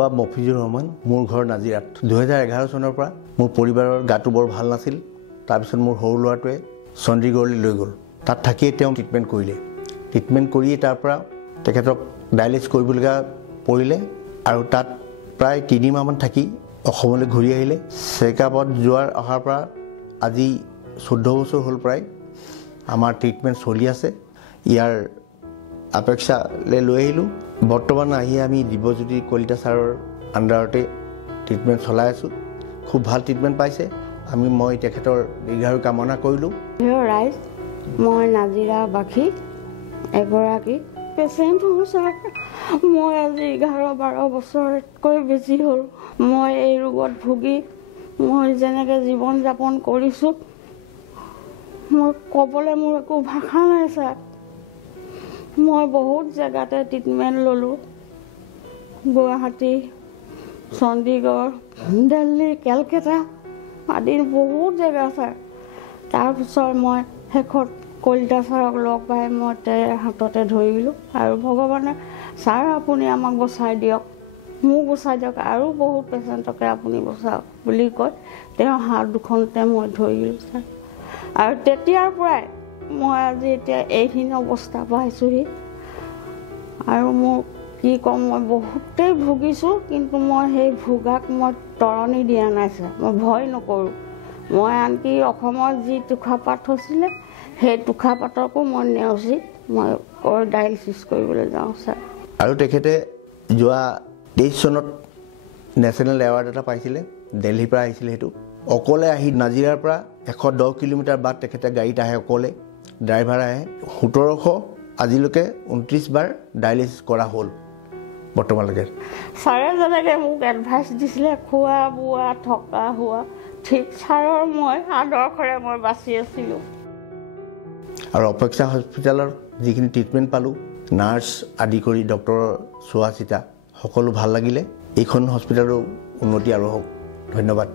নবাব মফিজুৰ ৰহমান মোৰ ঘৰ নাজিৰাত 2011 চনৰ পৰা মোৰ পৰিবাৰৰ গাটো বৰ ভাল নাছিল তাৰপিছত মোৰ সৰু ল'ৰাটোৱে চণ্ডীগড়লৈ লৈ গ'ল তাত থাকি তেওঁ ট্ৰিটমেন্ট কৰিলে ট্ৰিটমেন্ট কৰি তাৰ পৰা তেখেতক ডায়ালিস কৰিবলগা পৰিলে আৰু তাত প্ৰায় 3 মাহমান থাকি অসমলৈ ঘূৰি আহিলে চেকআপত যোৱাৰ অহাৰ পৰা আজি 14 বছৰ হ'ল প্ৰায় আমাৰ ট্ৰিটমেন্ট চলি আছে ইয়াৰ অপেক্ষালৈ লৈ আহিলোঁ বৰ্তমান আহি আমি দিবজ্যোতি কলিতা ছাৰৰ আণ্ডাৰতে ট্ৰিটমেন্ট চলাই আছোঁ খুব ভাল ট্ৰিটমেন্ট পাইছে মই তেখেতৰ দীৰ্ঘায়ু কামনা কৰিলোঁ ৰাইজ মই নাজিৰা বাখী এগৰাকী পেচেণ্ট হওঁ ছাৰ মই আজি 11-12 বছৰতকৈ বেছি হ'ল মই এই ৰোগত ভুগি মই যেনেকৈ জীৱন যাপন কৰিছোঁ মই ক'বলৈ মোৰ একো ভাষা নাই ছাৰ মই বহুত জেগাতে ট্ৰিটমেন্ট ল'লোঁ গুৱাহাটী চণ্ডীগড় দিল্লী কেলকাতা আদি বহুত জেগা ছাৰ তাৰপিছত মই শেষত কলিতা ছাৰক লগ পাই মই তেওঁৰ হাততে ধৰিলোঁ আৰু ভগৱানে ছাৰ আপুনি আমাক বচাই দিয়ক মোক বচাই দিয়ক আৰু বহুত পেচেণ্টকে আপুনি বচাওক বুলি কৈ তেওঁৰ হাত দুখনতে মই ধৰিলোঁ ছাৰ আৰু তেতিয়াৰ পৰাই মই আজি এতিয়া এইখিনি অৱস্থা পাইছোঁহি আৰু মোক কি ক'ম মই বহুতেই ভুগিছোঁ কিন্তু মই সেই ভোগাক মই তৰণি দিয়া নাই ছাৰ মই ভয় নকৰোঁ মই আনকি অসমত যি তুষাৰপাত হৈছিলে সেই তুষাৰপাতকো মই নেওচি মই ডায়ালিচিছ কৰিবলৈ যাওঁ ছাৰ আৰু তেখেতে যোৱা 23 চনত নেশ্যনেল এৱাৰ্ড এটা পাইছিলে দিল্লীৰ পৰা আহিছিলে সেইটো অকলে আহি নাজিৰাৰ পৰা 110 কিলোমিটাৰ বাট তেখেতে গাড়ীত আহে অকলে ড্ৰাইভাৰ আহে 1700 আজিলৈকে 29 বাৰ ডায়ালিচিছ কৰা হ'ল বৰ্তমানলৈকে ছাৰে যেনেকৈ মোক এডভাইচ দিছিলে খোৱা বোৱা থকা হোৱা ঠিক ছাৰৰ মই আদৰ্শৰে মই বাচি আছিলোঁ আৰু অপেক্ষা হস্পিটেলৰ যিখিনি ট্ৰিটমেন্ট পালোঁ নাৰ্ছ আদি কৰি ডক্টৰৰ চোৱা চিতা সকলো ভাল লাগিলে এইখন হস্পিটেলৰ উন্নতি আৰু হওক ধন্যবাদ